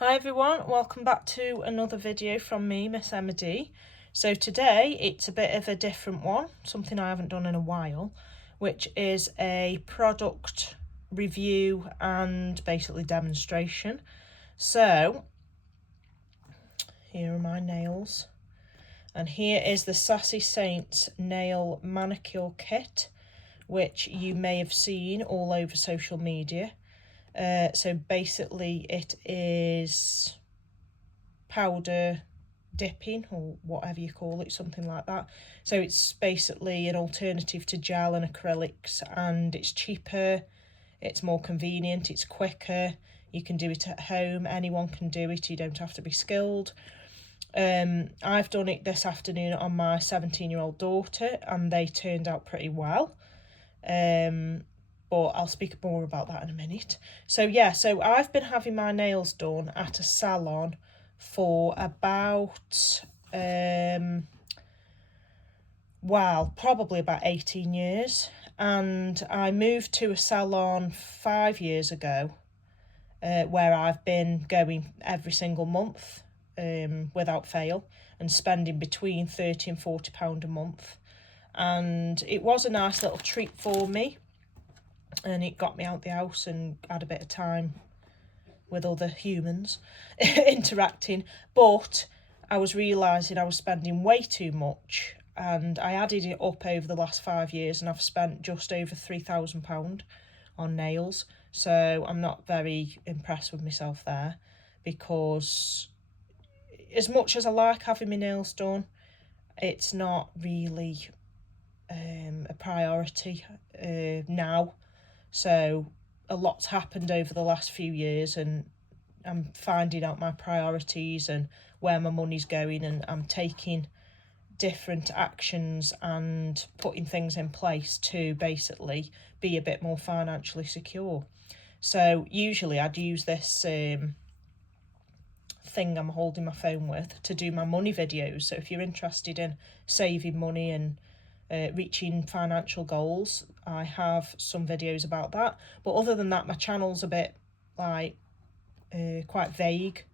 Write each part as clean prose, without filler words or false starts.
Hi everyone, welcome back to another video from me, Miss Emma D. So today it's a bit of a different one, something I haven't done in a while, which is a product review and basically demonstration. So here are my nails, and here is the Sassy Saints nail manicure kit, which you may have seen all over social media. So basically it is powder dipping, or whatever you call it, something like that. So it's basically an alternative to gel and acrylics, and it's cheaper, it's more convenient, it's quicker, you can do it at home, anyone can do it, you don't have to be skilled. I've done it this afternoon on my 17-year-old daughter and they turned out pretty well. But I'll speak more about that in a minute. So yeah, so I've been having my nails done at a salon for about, probably about 18 years. And I moved to a salon 5 years ago, where I've been going every single month, without fail, and spending between £30 and £40 a month. And it was a nice little treat for me, and it got me out the house and had a bit of time with other humans interacting. But I was realising I was spending way too much, and I added it up over the last 5 years and I've spent just over £3,000 on nails. So I'm not very impressed with myself there, because as much as I like having my nails done, it's not really a priority now. So a lot's happened over the last few years, and I'm finding out my priorities and where my money's going, and I'm taking different actions and putting things in place to basically be a bit more financially secure. So usually I'd use this thing I'm holding my phone with to do my money videos. So if you're interested in saving money and reaching financial goals, I have some videos about that. But other than that, my channel's a bit like quite vague.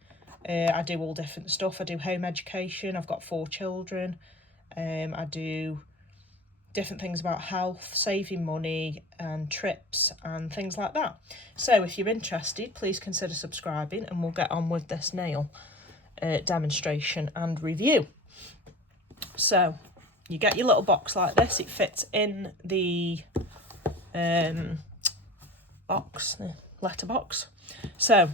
I do all different stuff. I do home education, I've got 4 children. I do different things about health, saving money and trips and things like that. So if you're interested, please consider subscribing, and we'll get on with this nail demonstration and review. So you get your little box like this. It fits in the box, the letterbox. So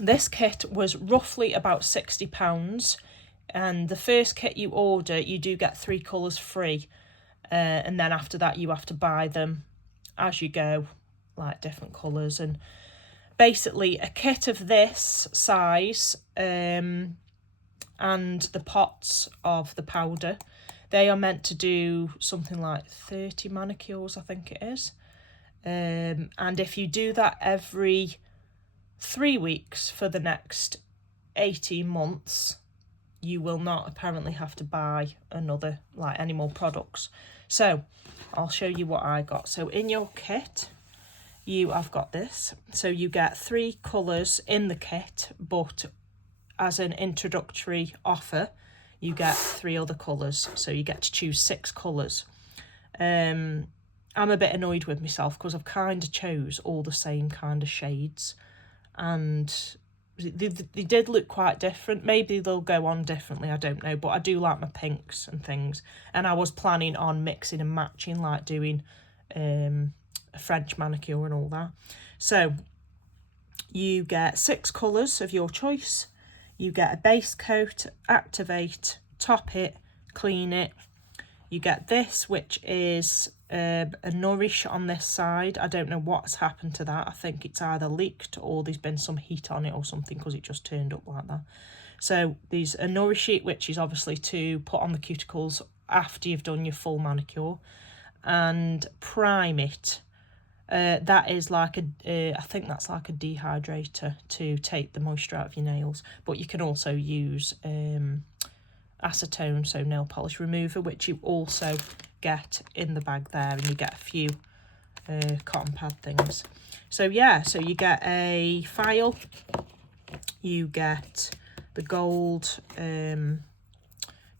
this kit was roughly about £60, and the first kit you order, you do get 3 colours free, and then after that you have to buy them as you go, like different colours. And basically a kit of this size, and the pots of the powder, they are meant to do something like 30 manicures, I think it is. And if you do that every 3 weeks for the next 18 months, you will not apparently have to buy any more products. So I'll show you what I got. So in your kit, I've got this. So you get 3 colours in the kit, but as an introductory offer, you get 3 other colours. So you get to choose 6 colours. I'm a bit annoyed with myself because I've kind of chose all the same kind of shades, and they did look quite different. Maybe they'll go on differently, I don't know, but I do like my pinks and things, and I was planning on mixing and matching, like doing a French manicure and all that. So you get 6 colours of your choice. You get a base coat, activate, top it, clean it. You get this, which is a nourish on this side. I don't know what's happened to that. I think it's either leaked or there's been some heat on it or something, because it just turned up like that. So there's a nourish it, which is obviously to put on the cuticles after you've done your full manicure, and prime it. That is like I think that's like a dehydrator to take the moisture out of your nails. But you can also use acetone, so nail polish remover, which you also get in the bag there, and you get a few cotton pad things. So yeah, so you get a file you get the gold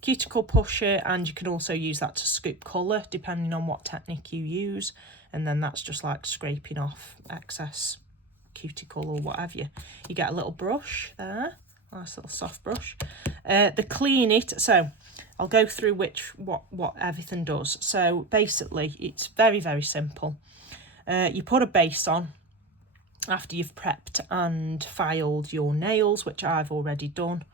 cuticle pusher, and you can also use that to scoop colour depending on what technique you use, and then that's just like scraping off excess cuticle or whatever. You get a little brush there, nice little soft brush. The clean it, so I'll go through what everything does. So basically it's very, very simple. You put a base on after you've prepped and filed your nails, which I've already done,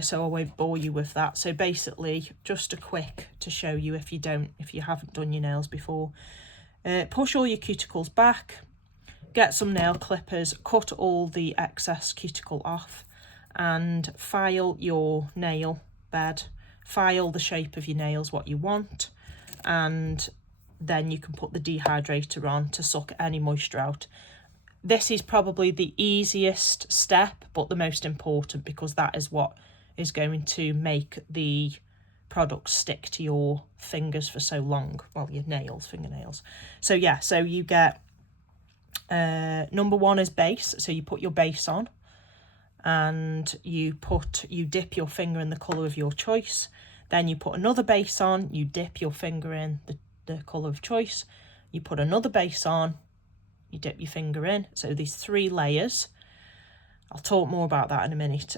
so I won't bore you with that. So basically just a quick to show you if you haven't done your nails before. Push all your cuticles back, get some nail clippers, cut all the excess cuticle off, and file your nail bed. File the shape of your nails what you want, and then you can put the dehydrator on to suck any moisture out. This is probably the easiest step, but the most important, because that is what is going to make the product stick to your fingers for so long. Well, your nails, fingernails. So yeah, so you get number one is base. So you put your base on, and you dip your finger in the colour of your choice. Then you put another base on, you dip your finger in the colour of choice. You put another base on, you dip your finger in. So these 3 layers. I'll talk more about that in a minute.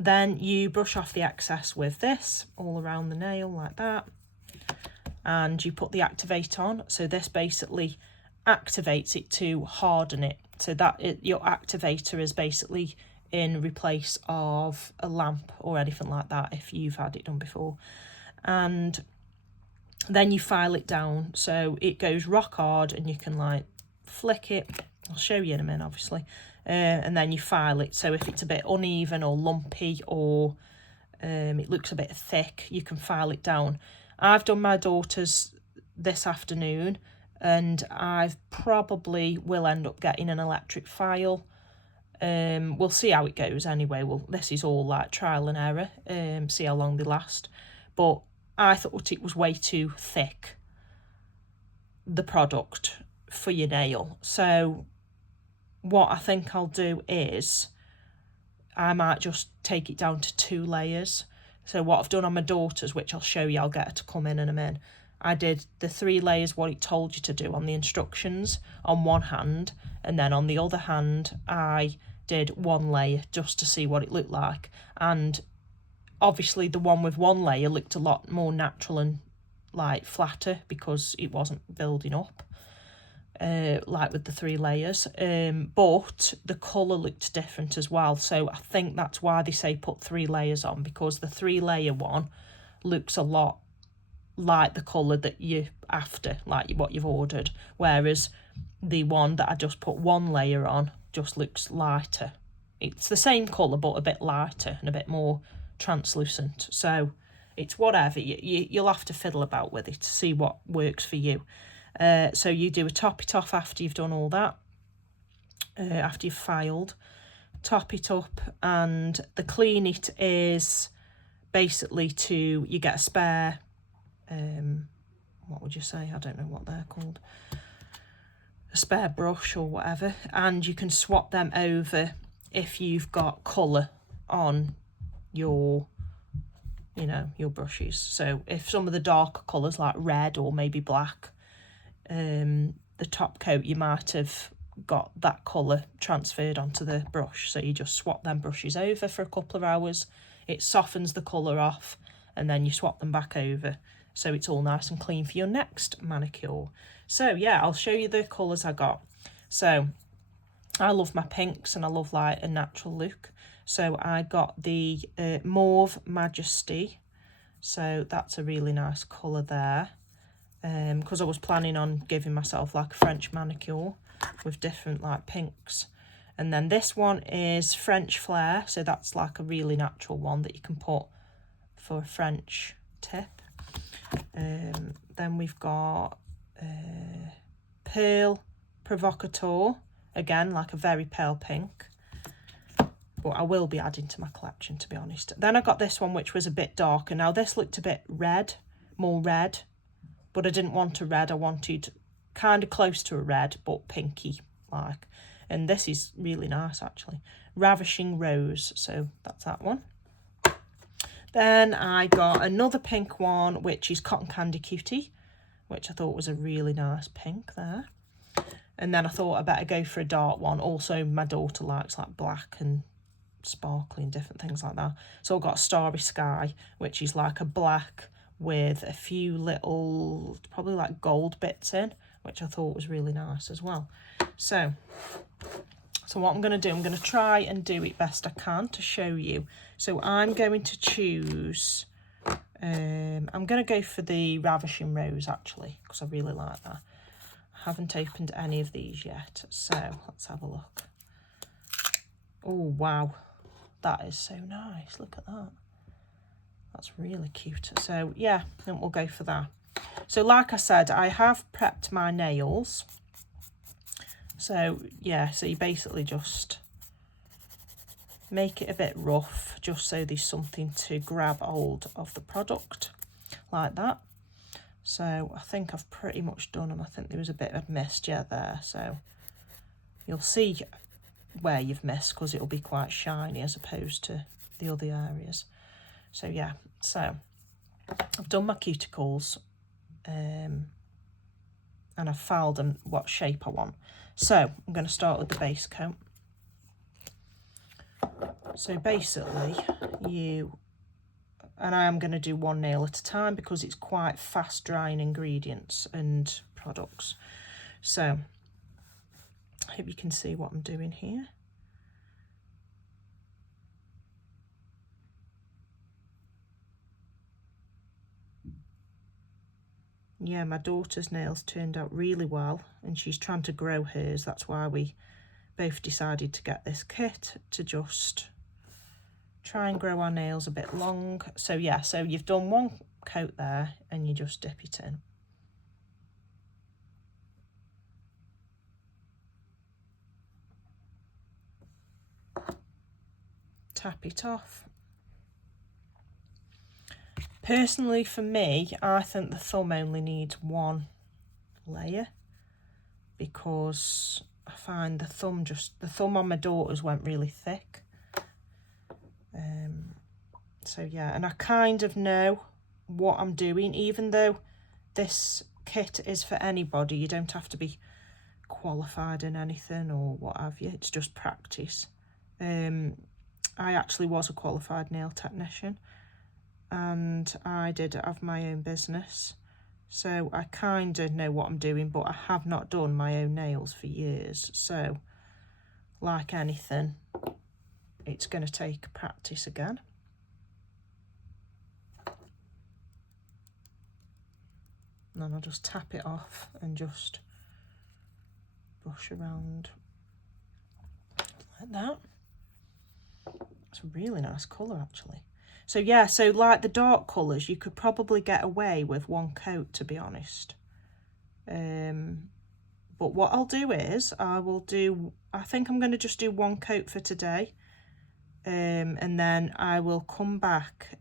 Then you brush off the excess with this all around the nail like that, and you put the activate on. So this basically activates it to harden it, so that your activator is basically in replace of a lamp or anything like that if you've had it done before. And then you file it down so it goes rock hard, and you can like flick it. I'll show you in a minute, obviously. And then you file it, so if it's a bit uneven or lumpy, or it looks a bit thick, you can file it down. I've done my daughter's this afternoon, and I've probably will end up getting an electric file. We'll see how it goes anyway. This is all like trial and error, see how long they last. But I thought it was way too thick, the product, for your nail. So what I think I'll do is I might just take it down to 2 layers. So what I've done on my daughter's, which I'll show you, I'll get her to come in a minute. I did the 3 layers, what it told you to do on the instructions, on one hand, and then on the other hand I did 1 layer just to see what it looked like. And obviously the one with 1 layer looked a lot more natural and like flatter, because it wasn't building up like with the 3 layers, but the colour looked different as well. So I think that's why they say put 3 layers on, because the 3 layer one looks a lot like the colour that you're after, like what you've ordered, whereas the one that I just put 1 layer on just looks lighter. It's the same colour but a bit lighter and a bit more translucent. So it's whatever, you'll have to fiddle about with it to see what works for you. So you do a top it off after you've done all that, after you've filed, top it up. And the clean it is basically you get a spare, what would you say, I don't know what they're called, a spare brush or whatever, and you can swap them over if you've got colour on your your brushes. So if some of the darker colours like red or maybe black, the top coat, you might have got that colour transferred onto the brush, so you just swap them brushes over for a couple of hours. It softens the colour off, and then you swap them back over, so it's all nice and clean for your next manicure. So yeah, I'll show you the colours I got. So I love my pinks, and I love like a natural look. So I got the Mauve Majesty, so that's a really nice colour there, because I was planning on giving myself like a French manicure with different like pinks. And then this one is French Flair, so that's like a really natural one that you can put for a French tip. Then we've got Pearl Provocateur, again like a very pale pink, but I will be adding to my collection, to be honest. Then I got this one, which was a bit darker. Now this looked a bit red, more red, but I didn't want a red. I wanted kind of close to a red, but pinky like. And this is really nice actually. Ravishing Rose, so that's that one. Then I got another pink one, which is Cotton Candy Cutie, which I thought was a really nice pink there. And then I thought I better go for a dark one. Also, my daughter likes like black and sparkly and different things like that. So I got Starry Sky, which is like a black with a few little, probably like gold bits in, which I thought was really nice as well. So what I'm going to do, I'm going to try and do it best I can to show you. So I'm going to choose, I'm going to go for the Ravishing Rose actually, because I really like that. I haven't opened any of these yet, so let's have a look. Oh, wow. That is so nice. Look at that. That's really cute. So, yeah, then we'll go for that. So, like I said, I have prepped my nails. So, yeah, so you basically just make it a bit rough, just so there's something to grab hold of the product, like that. So, I think I've pretty much done them. I think there was a bit of mist, yeah, there. So, you'll see where you've missed, because it'll be quite shiny as opposed to the other areas. So, yeah, so I've done my cuticles, and I've filed them what shape I want. So I'm going to start with the base coat. So basically and I am going to do one nail at a time because it's quite fast drying ingredients and products. So I hope you can see what I'm doing here. Yeah, my daughter's nails turned out really well, and she's trying to grow hers. That's why we both decided to get this kit, to just try and grow our nails a bit long. So yeah, so you've done one coat there and you just dip it in. Tap it off. Personally, for me, I think the thumb only needs one layer, because I find the thumb on my daughter's went really thick. So yeah, and I kind of know what I'm doing, even though this kit is for anybody. You don't have to be qualified in anything or what have you. It's just practice. I actually was a qualified nail technician, and I did have my own business, so I kind of know what I'm doing, but I have not done my own nails for years. So like anything, it's going to take practice again. And then I'll just tap it off and just brush around like that. It's a really nice colour actually. So yeah, so like the dark colours, you could probably get away with one coat, to be honest. But what I'll do is, I think I'm going to just do one coat for today. And then I will come back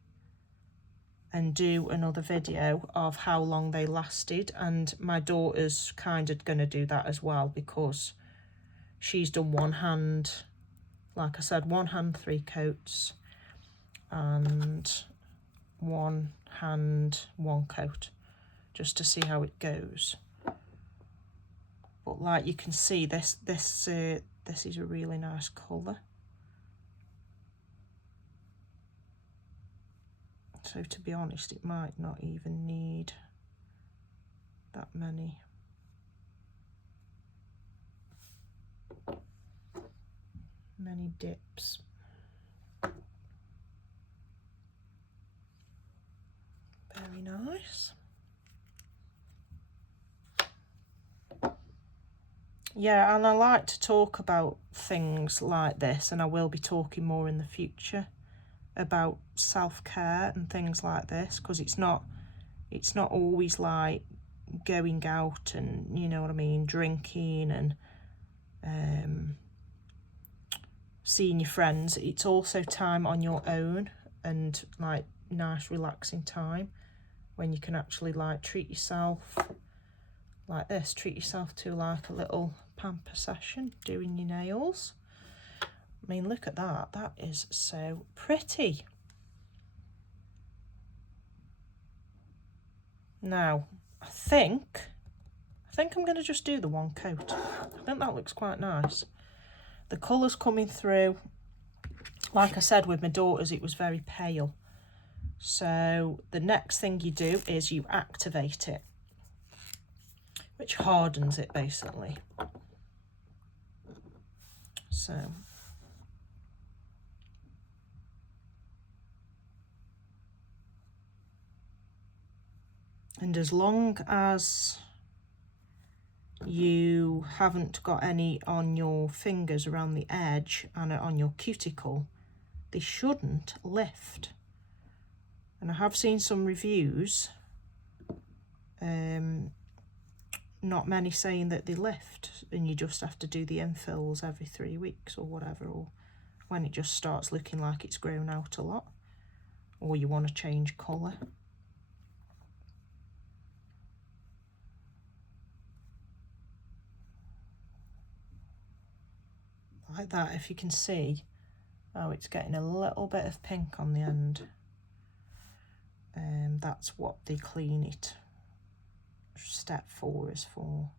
and do another video of how long they lasted. And my daughter's kind of going to do that as well, because she's done one hand, like I said, one hand 3 coats, and one hand 1 coat, just to see how it goes. But like you can see, this is a really nice colour. So to be honest, it might not even need that many. Dips. Very nice. Yeah, and I like to talk about things like this, and I will be talking more in the future about self-care and things like this, because it's not always like going out and, you know what I mean, drinking and seeing your friends. It's also time on your own, and like nice relaxing time when you can actually like treat yourself like this, treat yourself to like a little pamper session doing your nails. I mean, look at that. That is so pretty. Now, I think I'm going to just do the one coat. I think that looks quite nice. The colour's coming through. Like I said, with my daughters, it was very pale. So the next thing you do is you activate it, which hardens it basically. So and as long as you haven't got any on your fingers around the edge and on your cuticle, they shouldn't lift. And I have seen some reviews, not many saying that they lift, and you just have to do the infills every 3 weeks or whatever, or when it just starts looking like it's grown out a lot, or you want to change colour. Like that, if you can see, oh, it's getting a little bit of pink on the end. That's what the clean it step 4 is for.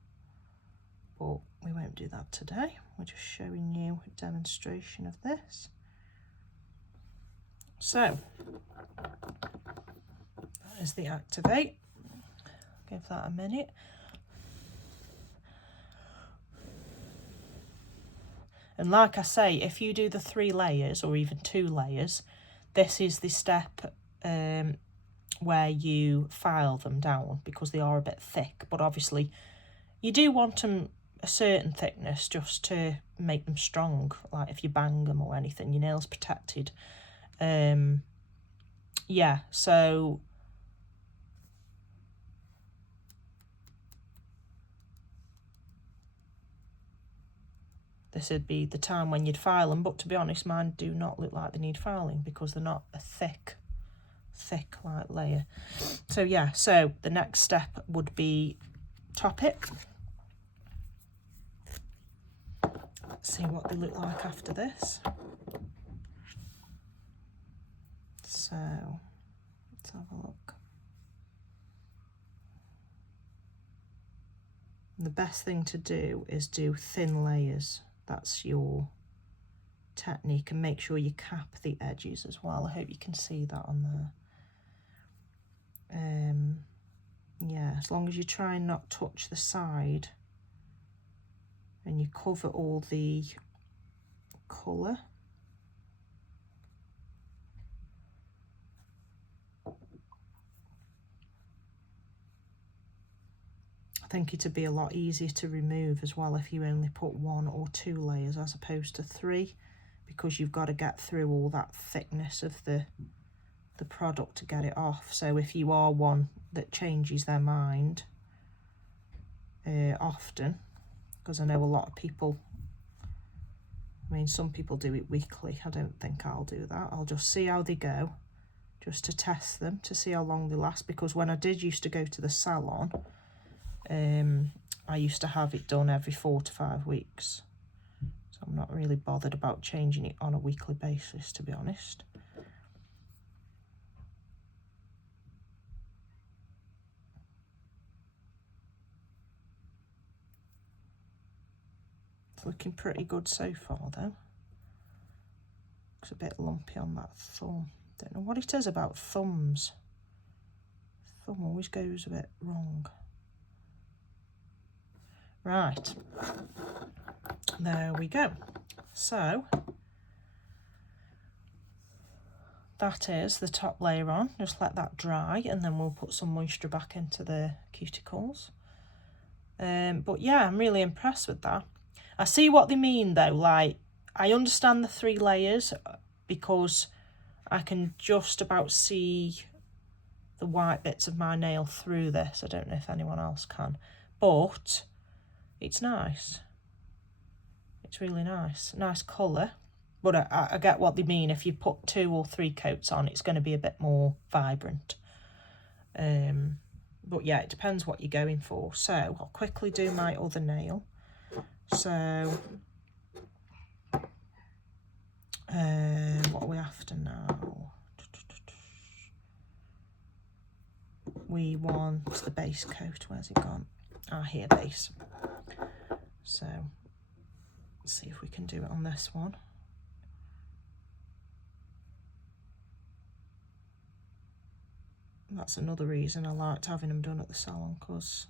But we won't do that today. We're just showing you a demonstration of this. So, that is the activate. Give that a minute. And like I say, if you do the 3 layers or even 2 layers, this is the step where you file them down, because they are a bit thick. But obviously you do want them a certain thickness just to make them strong, like if you bang them or anything, your nails protected. Yeah, so this would be the time when you'd file them, but to be honest, mine do not look like they need filing because they're not a thick like layer. So yeah, so the next step would be top it. Let's see what they look like after this. So let's have a look. The best thing to do is do thin layers. That's your technique, and make sure you cap the edges as well. I hope you can see that on there. Yeah, as long as you try and not touch the side and you cover all the colour. I think it'd be a lot easier to remove as well if you only put 1 or 2 layers as opposed to 3, because you've got to get through all that thickness of the product to get it off. So if you are one that changes their mind often, because I know a lot of people, I mean, some people do it weekly. I don't think I'll do that. I'll just see how they go, just to test them, to see how long they last. Because when I did used to go to the salon, I used to have it done every 4 to 5 weeks. So I'm not really bothered about changing it on a weekly basis, to be honest. It's looking pretty good so far though. Looks a bit lumpy on that thumb. Don't know what it is about thumbs. Thumb always goes a bit wrong. Right, there we go. So that is the top layer on. Just let that dry and then we'll put some moisture back into the cuticles. But yeah, I'm really impressed with that. I see what they mean though, like I understand the 3 layers because I can just about see the white bits of my nail through this. I don't know if anyone else can, but it's nice. It's really nice. Nice colour. But I get what they mean. If you put 2 or 3 coats on, it's going to be a bit more vibrant. But yeah, it depends what you're going for. So I'll quickly do my other nail. So what are we after now? We want the base coat. Where's it gone? Ah, here, base. So let's see if we can do it on this one. That's another reason I liked having them done at the salon, because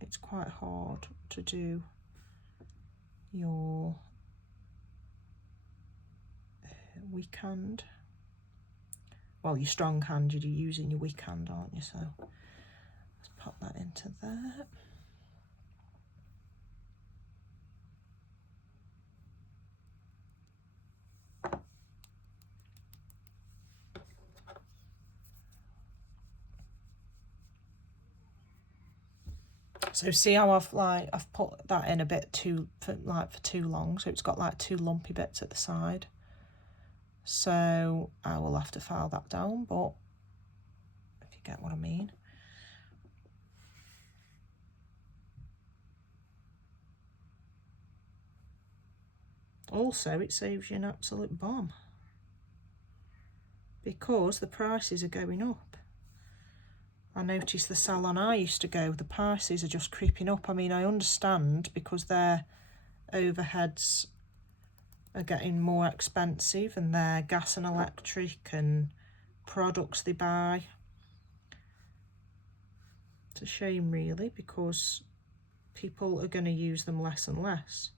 it's quite hard to do your weak hand. Well, your strong hand, you're using your weak hand, aren't you? So let's pop that into there. So see how I've put that in a bit too for too long, so it's got like two lumpy bits at the side. So I will have to file that down, but if you get what I mean. Also, it saves you an absolute bomb because the prices are going up. I noticed the salon I used to go, the prices are just creeping up. I mean, I understand because their overheads are getting more expensive and their gas and electric and products they buy. It's a shame really, because people are going to use them less and less.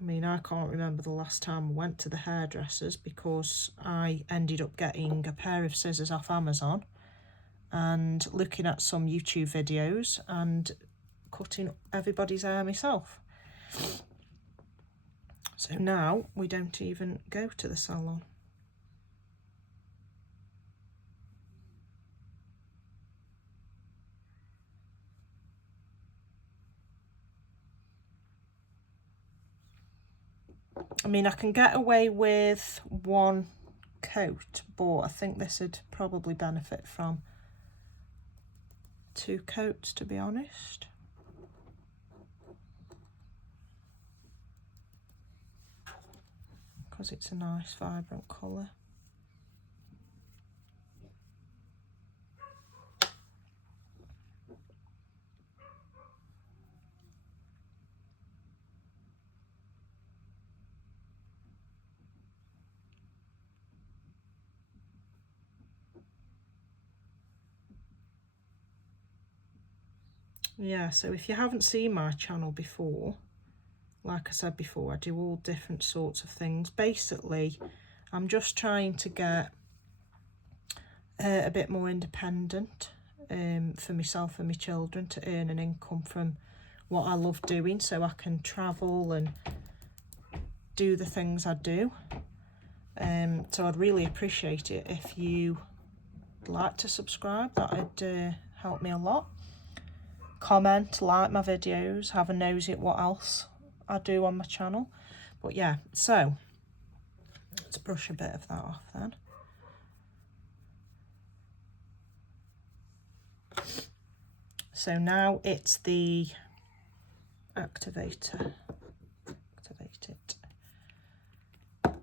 I mean, I can't remember the last time I went to the hairdressers because I ended up getting a pair of scissors off Amazon and looking at some YouTube videos and cutting everybody's hair myself. So now we don't even go to the salon. I mean, I can get away with one coat, but I think this would probably benefit from 2 coats, to be honest. Because it's a nice vibrant colour. Yeah, so if you haven't seen my channel before, like I said before, I do all different sorts of things. Basically, I'm just trying to get a bit more independent for myself and my children, to earn an income from what I love doing, so I can travel and do the things I do. So I'd really appreciate it if you like to subscribe. That'd help me a lot. Comment, like my videos, have a nosy at what else I do on my channel. But yeah, so let's brush a bit of that off then. So now it's the activator. Activate it. Pop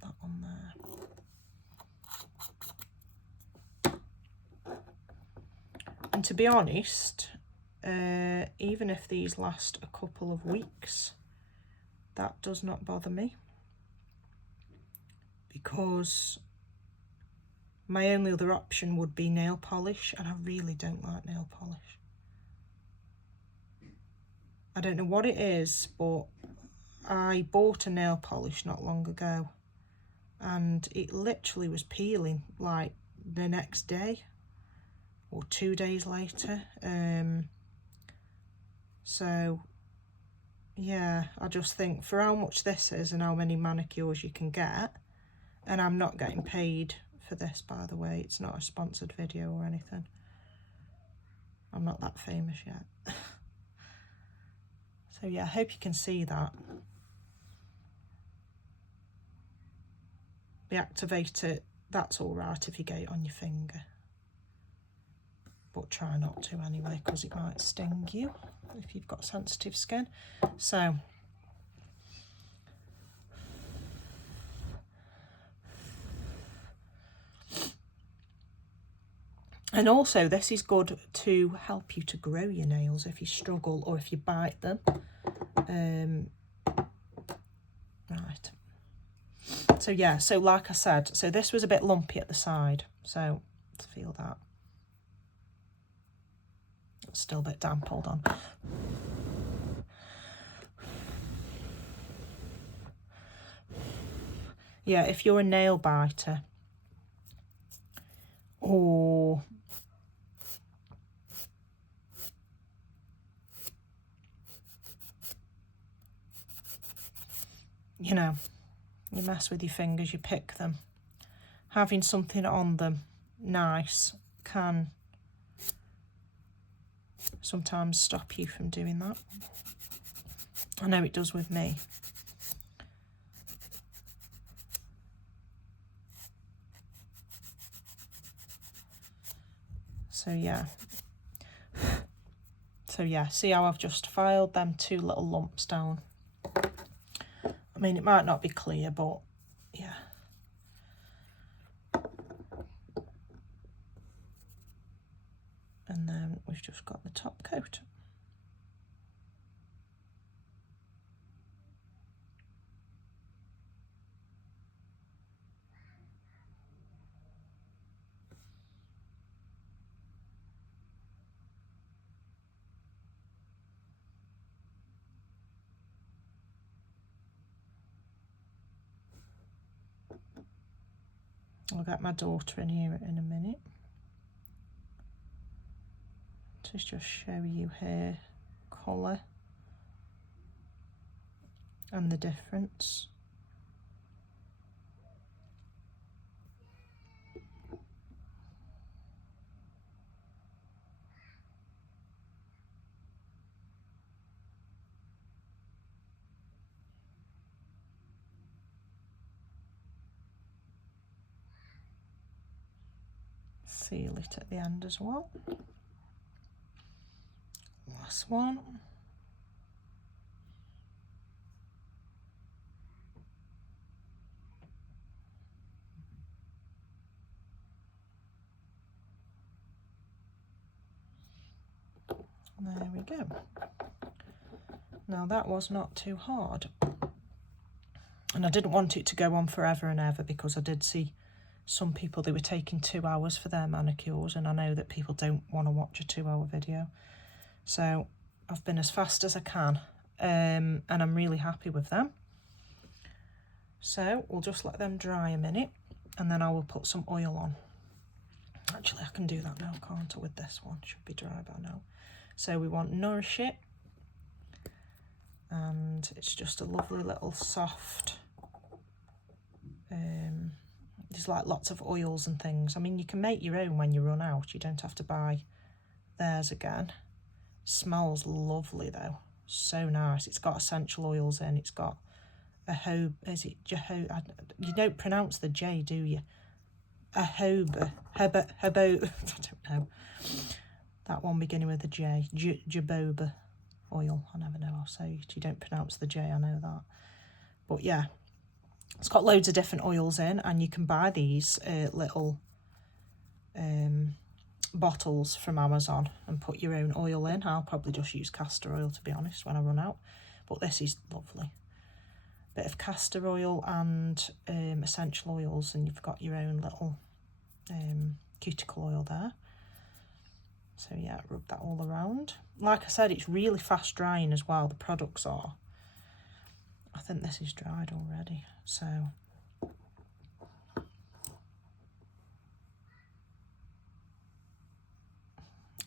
that on there. And to be honest, even if these last a couple of weeks, that does not bother me, because my only other option would be nail polish, and I really don't like nail polish. I don't know what it is, but I bought a nail polish not long ago and it literally was peeling like the next day or 2 days later. So yeah, I just think for how much this is and how many manicures you can get, and I'm not getting paid for this, by the way, it's not a sponsored video or anything. I'm not that famous yet. So yeah, I hope you can see that. The activator, that's all right if you get it on your finger. but try not to anyway, because it might sting you if you've got sensitive skin. So and also this is good to help you to grow your nails if you struggle or if you bite them. Right. So yeah, so like I said, so this was a bit lumpy at the side, so let's feel that. It's still a bit damp, hold on. Yeah, if you're a nail biter or you know, you mess with your fingers, you pick them, having something on them nice can sometimes stop you from doing that. I know it does with me. So yeah. So yeah, see how I've just filed them 2 little lumps down. I mean, it might not be clear, but yeah. And then we've just got the top coat. I'll get my daughter in here in a minute to just show you her colour and the difference. Seal it at the end as well. Last one. There we go. Now that was not too hard. And I didn't want it to go on forever and ever, because I did see some people, they were taking 2 hours for their manicures, and I know that people don't want to watch a 2-hour video. So I've been as fast as I can, and I'm really happy with them. So we'll just let them dry a minute, and then I will put some oil on. Actually, I can do that now, can't I, with this one? Should be dry by now. So we want Nourish It, and it's just a lovely little soft, there's like lots of oils and things. I mean, you can make your own when you run out. You don't have to buy theirs again. Smells lovely though, so nice. It's got essential oils in. It's got a is it jojoba? You don't pronounce the J, do you? A jojoba, I don't know. That one beginning with a J, jojoba oil. I never know how to say it. You don't pronounce the J, I know that. But yeah, it's got loads of different oils in, and you can buy these little bottles from Amazon and put your own oil in. I'll probably just use castor oil, to be honest, when I run out. But this is lovely. Bit of castor oil and essential oils, and you've got your own little cuticle oil there. So yeah, rub that all around. Like I said, it's really fast drying as well, the products are. I think this is dried already, so.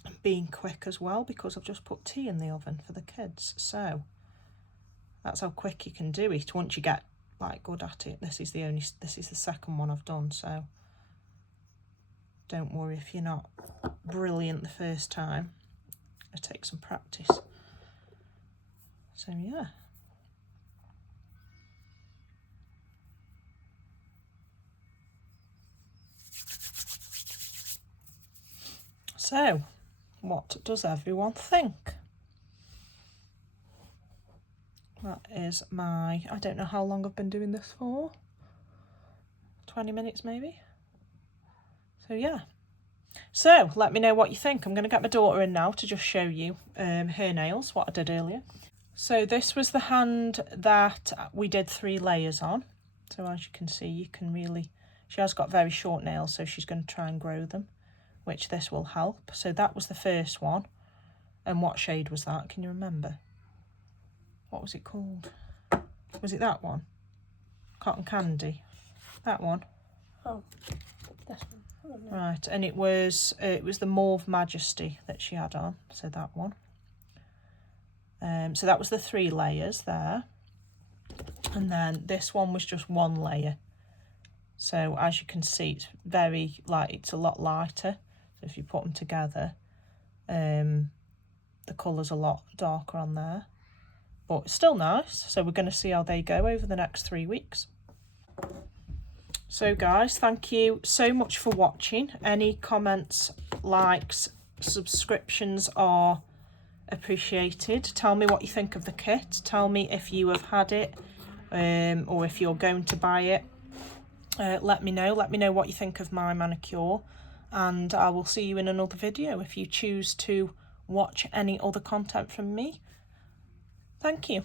And being quick as well, because I've just put tea in the oven for the kids, so that's how quick you can do it once you get like good at it. This is the second one I've done, so don't worry if you're not brilliant the first time. It takes some practice. So yeah. So what does everyone think? That is my, I don't know how long I've been doing this for. 20 minutes maybe. So yeah. So let me know what you think. I'm going to get my daughter in now to just show you her nails, what I did earlier. So this was the hand that we did 3 layers on. So as you can see, you can really, she has got very short nails, so she's going to try and grow them, which this will help. So that was the first one. And what shade was that? Can you remember? What was it called? Was it that one? Cotton Candy? That one? Oh, this one. Right, and it was the Mauve Majesty that she had on, so that one. So that was the 3 layers there. And then this one was just 1 layer. So as you can see, it's very light, it's a lot lighter. So if you put them together, the colour's a lot darker on there. But it's still nice, so we're going to see how they go over the next 3 weeks. So guys, thank you so much for watching. Any comments, likes, subscriptions are appreciated. Tell me what you think of the kit. Tell me if you have had it or if you're going to buy it. Let me know what you think of my manicure, and I will see you in another video if you choose to watch any other content from me. Thank you.